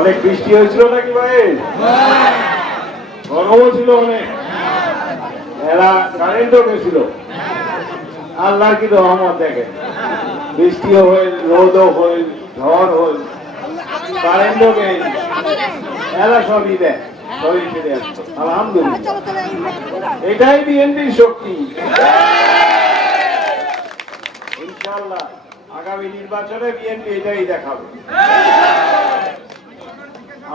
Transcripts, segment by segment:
অনেক বৃষ্টি হয়েছিল নাকি ভাই? গরমও ছিল অনেক, এরা কারেন্টও গেছিল। আল্লাহ কি রহমত দেখে, বৃষ্টিও হইল, রোদও হইল, ঝড় হইল, কারেন্টও গেল, এরা সবই দেয়, সবই ফিরে আসতো। আলহামদুলিল্লাহ, এটাই বিএনপির শক্তি। ইনশাআল্লাহ আগামী নির্বাচনে বিএনপি এটাই দেখাবে।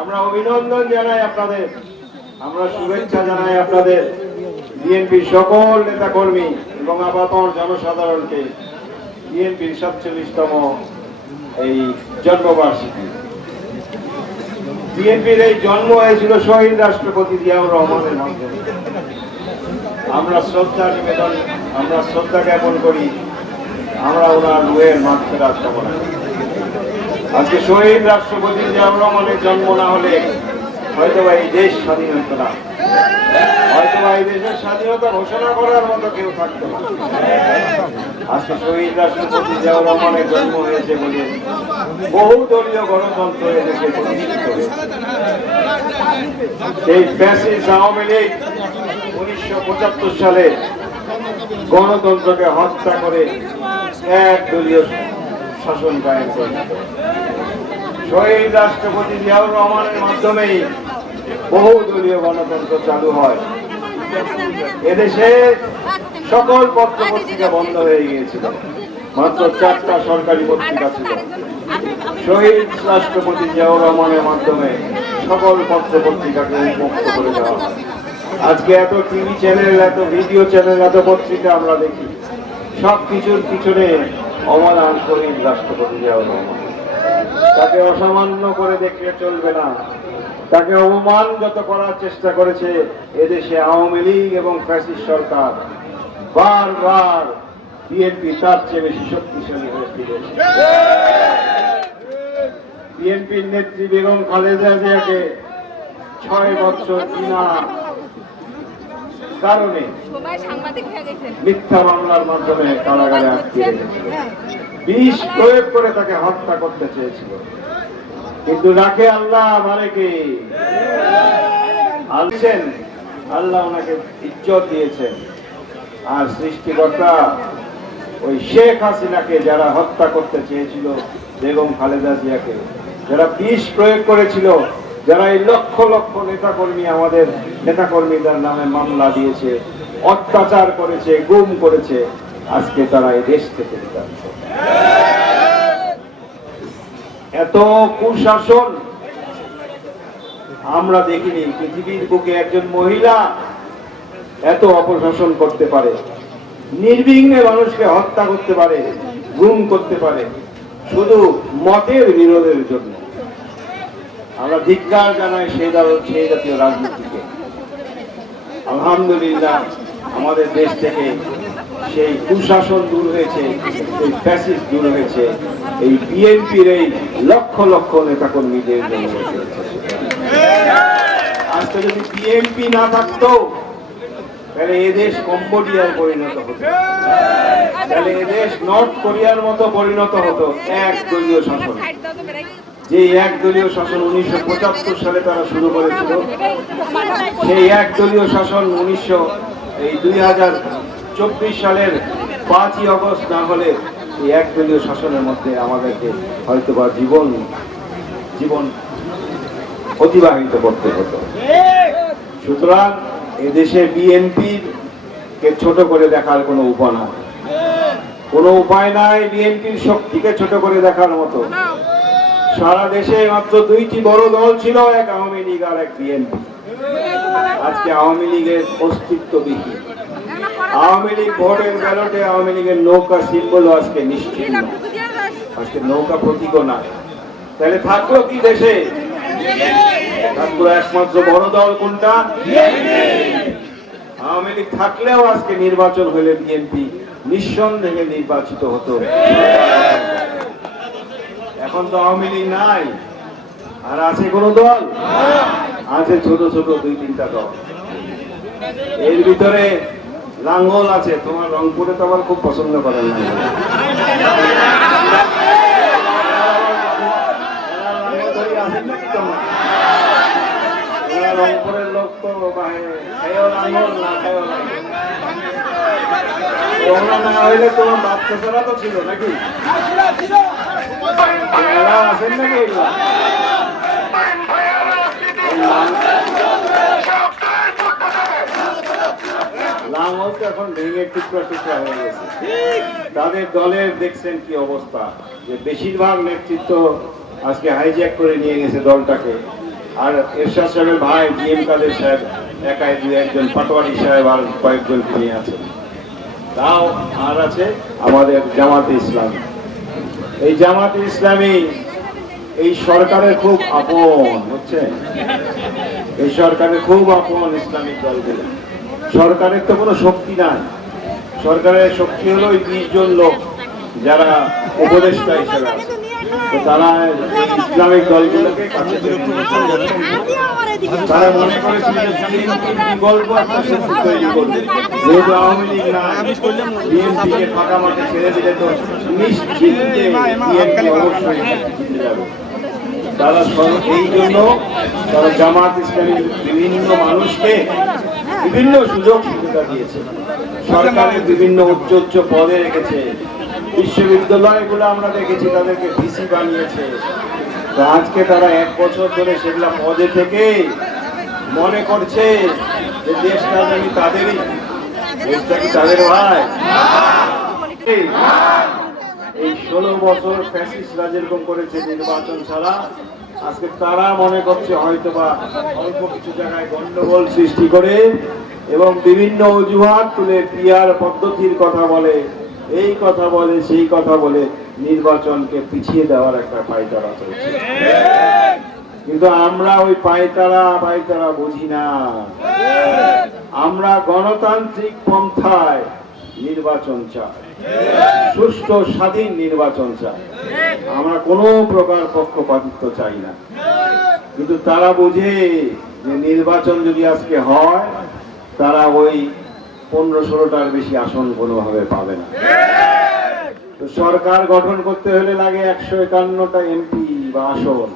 আমরা অভিনন্দন জানাই আপনাদের, আমরা শুভেচ্ছা জানাই আপনাদের বিএনপির সকল নেতা কর্মী এবং আপাতত জনসাধারণকে বিএনপির 47তম এই জন্মবার্ষিকী। বিএনপির এই জন্ম হয়েছিল শহীদ রাষ্ট্রপতি জিয়াউর রহমানের মাধ্যমে। আমরা শ্রদ্ধা জ্ঞাপন করি, আমরা ওনার রুহের মাগফিরাত কামনা করি। আজকে শহীদ রাষ্ট্রপতি জিয়াউর রহমানের জন্ম না হলে হয়তোবা এই দেশ স্বাধীন হতো না, হয়তোবা এই দেশের স্বাধীনতা ঘোষণা করার মতো কেউ থাকতো না। আজকে শহীদ রাষ্ট্রপতি জিয়াউর রহমানের জন্ম হয়েছে বলে বহু দলীয় গণতন্ত্র এদেশে প্রতিষ্ঠিত হয়েছে। সেই ফ্যাসিস্ট আওয়ামী লীগ 1975 সালে গণতন্ত্রকে হত্যা করে এক দলীয় শাসন কায়েম করেছিল। শহীদ রাষ্ট্রপতি জিয়াউর রহমানের মাধ্যমেই বহু দলীয় গণতন্ত্র চালু হয়। এদেশে সকল পত্র পত্রিকা বন্ধ হয়ে গিয়েছিল, মাত্র 4টা সরকারি পত্রিকা ছিল। শহীদ রাষ্ট্রপতি জিয়াউর রহমানের মাধ্যমে সকল পত্র পত্রিকাকে উন্মুক্ত করে দেওয়া হয়। আজকে এত টিভি চ্যানেল, এত ভিডিও চ্যানেল, এত পত্রিকা আমরা দেখি, সবকিছুর পিছনে অবদান শহীদ রাষ্ট্রপতি জিয়াউর রহমান। তাকে অসামান্য করে দেখলে চলবে না, তাকে অপমান যত করার চেষ্টা করেছে এদেশে আওয়ামী লীগ এবং ফ্যাসিস্ট সরকার, বারবার বিএনপি তার চেয়ে বেশি শক্তিশালী হয়ে ফিরেছে। বিএনপির নেত্রী বেগম খালেদা জিয়াকে 6 বছর বিনা কারণে মিথ্যা মামলার মাধ্যমে কারাগারে আটকে রেখেছিল। বিষ প্রয়োগ করে তাকে হত্যা করতে চেয়েছিল, কিন্তু রাখে আল্লাহ, মারে কে? আল্লাহ ওনাকে ইজ্জত দিয়েছেন। আর সৃষ্টিকর্তা ওই শেখ হাসিনাকে যারা হত্যা করতে চেয়েছিল, বেগম খালেদা জিয়াকে যারা বিষ প্রয়োগ করেছিল, যারা এই লক্ষ লক্ষ নেতাকর্মী, আমাদের নেতাকর্মীদের নামে মামলা দিয়েছে, অত্যাচার করেছে, গুম করেছে, আজকে তারা এই দেশ থেকে বিদায়। এত কুশাসন আমরা দেখিনি। পৃথিবীর বুকে একজন মহিলা এত অপশাসন করতে পারে, নির্বিঘ্নে মানুষকে হত্যা করতে পারে, গুম করতে পারে, শুধু মতের বিরোধের জন্য। আমরা ধিক্কার জানাই সেই জাতীয় রাজনীতিকে। আলহামদুলিল্লাহ আমাদের দেশ থেকে সেই কুশাসন দূর হয়েছে, এই ফ্যাসিস্ট দূর হয়েছে, এই বিএনপির এই লক্ষ লক্ষ নেতাকর্মীদের জন্য। আজকে যদি বিএনপি না থাকতো তাহলে এদেশ কম্বোডিয়ায় পরিণত হতো, তাহলে এদেশ নর্থ কোরিয়ার মতো পরিণত হতো। এক দলীয় শাসন, যে এক দলীয় শাসন 1975 সালে তারা শুরু করেছিল, সেই এক দলীয় শাসন 2024 সালের 5ই আগস্ট না হলে এই এক দলীয় শাসনের মধ্যে আমাদেরকে হয়তোবা জীবন অতিবাহিত করতে হতো। সুতরাং এদেশে বিএনপির কে ছোট করে দেখার কোনো উপায় নাই, বিএনপির শক্তিকে ছোট করে দেখার মতো। সারা দেশে মাত্র 2টি বড় দল ছিল, এক আওয়ামী লীগ আর এক বিএনপি। আজকে আওয়ামী লীগের অস্তিত্ববিহীন। আওয়ামী লীগ ভোটের ব্যালটে আওয়ামী লীগের নৌকা সিম্বল আজকে নিশ্চিত, আজকে নৌকা প্রতীকও না। তাহলে থাকলো কি দেশে? থাকলো একমাত্র বড় দল কোনটা? আওয়ামী লীগ থাকলেও আজকে নির্বাচন হলে বিএনপি নিঃসন্দেহে নির্বাচিত হতো। এখন তো আওয়ামী লীগ নাই, আর আছে কোন দল? আছে ছোট ছোট 2-3টা দল। এর ভিতরে লাঙ্গল আছে, তোমার রংপুরে তো আমার খুব পছন্দ করেন না। আছে নাকি তোমার? রংপুরের লোক তো খেয়েও লাঙ্গল না খেয়েও লাঙ্গল। তোমরা না হইলে তোমার বাচ্চা ছাড়া তো ছিল নাকি? এরা আছেন নাকি? এগুলা লাঙ্গল তো এখন ভেঙে টুকরা টুকরা হয়ে গেছে। তাদের দলের দেখছেন কি অবস্থা, যে বেশিরভাগ নেতৃত্ব আজকে হাইজ্যাক করে নিয়ে গেছে দলটাকে। আর এরশাদ সাহেবের ভাই জিএম কাদের সাহেব একাই দুই একজন, পাটোয়ারি সাহেব আর কয়েকজন নিয়ে আছেন। তাও আর আছে আমাদের জামাতে ইসলামী। এই জামাতে ইসলামী এই সরকারের খুব আপন, বুঝছেন? এই সরকারের খুব আপন ইসলামিক দলগুলো। সরকারের তো কোনো শক্তি নাই। সরকারের শক্তি হলো ওই 20 জন লোক যারা উপদেষ্টা হিসেবে আছে। তো তারা ইসলামিক দলগুলোকে কাছে তারা মনে করেছিল গল্প একটা শক্তি তৈরি করবে। যেহেতু আওয়ামী লীগ না, বিএনপিকে ফাঁকা মাঠে ছেড়ে দিলে তো নিশ্চিত বিএনপি অবশ্যই জিতে যাবে। তারা এই জন্য তারা জামাত ইসলামীর বিভিন্ন মানুষকে বিভিন্ন সুযোগ সুবিধা দিয়েছে। সরকারের বিভিন্ন উচ্চ উচ্চ পদে রেখেছে। বিশ্ববিদ্যালয়গুলো আমরা দেখেছি তাদেরকে ভিসি বানিয়েছে। তো আজকে তারা 1 বছর ধরে সেগুলা পদে থেকে মনে করছে যে দেশটা জানি তাদেরই, দেশটা কি তাদের ভাই? এই 16 বছর ফ্যাসিস্টরা যেরকম করেছে নির্বাচন ছাড়া, আজকে তারা মনে করছে হয়তোবা অল্প কিছু জায়গায় গন্ডগোল সৃষ্টি করে এবং বিভিন্ন অজুহাত তুলে পিআর পদ্ধতির কথা বলে, এই কথা বলে, সেই কথা বলে নির্বাচনকে পিছিয়ে দেওয়ার একটা পায়তারা চলছে। কিন্তু আমরা ওই পায়তারা বুঝি না। আমরা গণতান্ত্রিক পন্থায় নির্বাচন চাই, সুষ্ঠু স্বাধীন নির্বাচন চাই। আমরা কোনো প্রকার পক্ষপাতিত্ব চাই না। কিন্তু তারা বুঝে যে নির্বাচন যদি আজকে হয়, তারা ওই 15-16টার বেশি আসন কোনোভাবে পাবে না। তো সরকার গঠন করতে হলে লাগে 151টা এমপি বা আসন।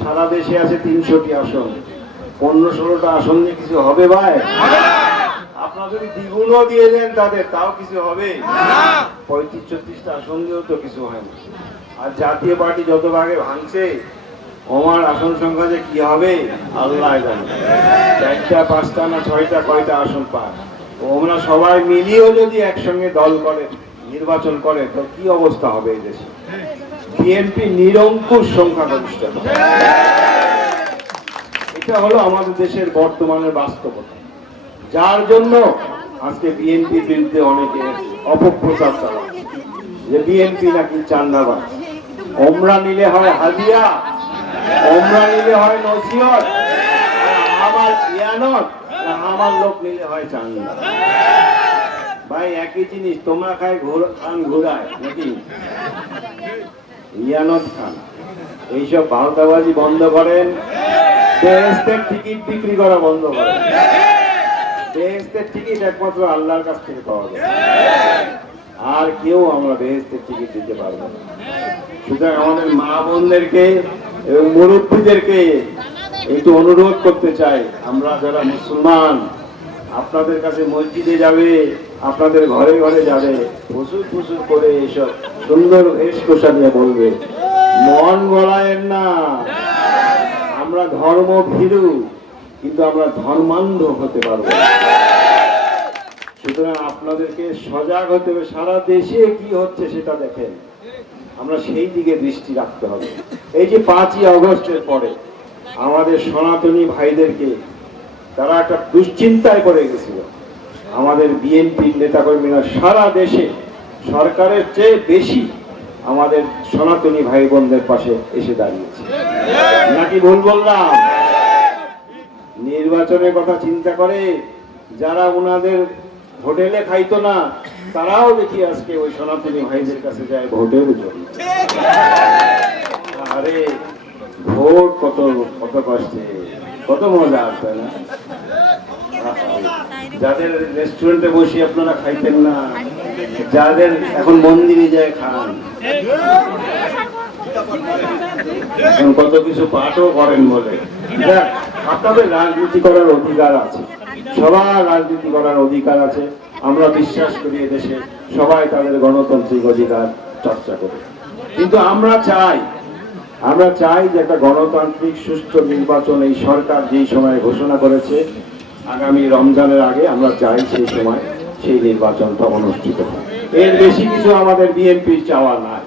সারা দেশে আছে 300টি আসন। 15-16টা আসন নিয়ে কিছু হবে ভাই? আপনারা যদি দ্বিগুণও দিয়ে দেন তাদের, তাও কিছু হবে? 35-36টা আসন দিয়েও তো কিছু হয় না। আর জাতীয় পার্টি যত ভাগে ভাঙছে, আমার আসন সংখ্যা যে কি হবে আল্লাহ জানে। 4টা 5টা না 6টা কয়টা আসন পায়। ওরা সবাই মিলিয়েও যদি একসঙ্গে দল করে নির্বাচন করে, তো কি অবস্থা হবে এই দেশে? বিএনপি নিরঙ্কুশ সংখ্যাগরিষ্ঠতা। এটা হলো আমাদের দেশের বর্তমানের বাস্তবতা, যার জন্য আজকে বিএনপির বিরুদ্ধে অনেকে অপপ্রচার চালাচ্ছে যে বিএনপি নাকি চান্দাবাজ। ওমরা নিলে হয় হাদিয়া, ওমরা নিলে হয় নসিহত, আমার ইয়ানত, আমার লোক নিলে হয় চান্দা। ভাই একই জিনিস, তোমরা খায় খান ঘুরায় নাকি? ইয়ানত খান। এইসব ভাওতাবাজি বন্ধ করেন, বেহেশতের টিকিট বিক্রি করা বন্ধ করেন। বেহেশতের টিকিট একমাত্র আল্লাহর কাছ থেকে পাওয়া যায়, আর কেউ আমরা বেহেশতের টিকিট দিতে পারবো না। সুতরাং আমাদের মা বোনদেরকে এবং মুরব্বীদেরকে একটু অনুরোধ করতে চাই, আমরা যারা মুসলমান, আপনাদের কাছে মসজিদে যাবে, আপনাদের ঘরে ঘরে যাবে, প্রচুর প্রচুর করে এসব সুন্দর বেশভূষা নিয়ে বলবে, মন গলায়েন না। আমরা ধর্ম ভীরু, কিন্তু আমরা ধর্মান্ধ হতে পারবো না। সুতরাং আপনাদেরকে সজাগ হতে হবে। সারা দেশে কি হচ্ছে সেটা দেখেন, আমরা সেই দিকে দৃষ্টি রাখতে হবে। এই যে 5ই আগস্টের পরে আমাদের সনাতনী ভাইদেরকে তারা একটা দুশ্চিন্তায় পড়ে গেছিল। আমাদের বিএনপির নেতাকর্মীরা সারা দেশে সরকারের চেয়ে বেশি আমাদের সনাতনী ভাই বোনদের পাশে এসে দাঁড়িয়েছে। নাকি ভুল বললাম? নির্বাচনের কথা চিন্তা করে যারা ওনাদের হোটেলে খাইতো না, তারাও দেখি আজকে ওই সনাতনী ভাইদের কাছে যায় ভোটের জন্য। আরে ভোট কত কত কষ্টে, কত মজা আসবে না? যাদের রেস্টুরেন্টে বসে আপনারা খাইতেন না, যাদের এখন মন্দিরে যায় খান, এখন কত কিছু পাঠও করেন বলে। দেখ, আপনাদের রাজনীতি করার অধিকার আছে, সবার রাজনীতি করার অধিকার আছে। আমরা বিশ্বাস করি এদেশে সবাই তাদের গণতান্ত্রিক অধিকার চর্চা করে, কিন্তু আমরা চাই যে একটা গণতান্ত্রিক সুষ্ঠু নির্বাচন এই সরকার যেই সময় ঘোষণা করেছে আগামী রমজানের আগে, আমরা চাই সেই সময় সেই নির্বাচনটা অনুষ্ঠিত হয়। এর বেশি কিছু আমাদের বিএনপির চাওয়া নাই।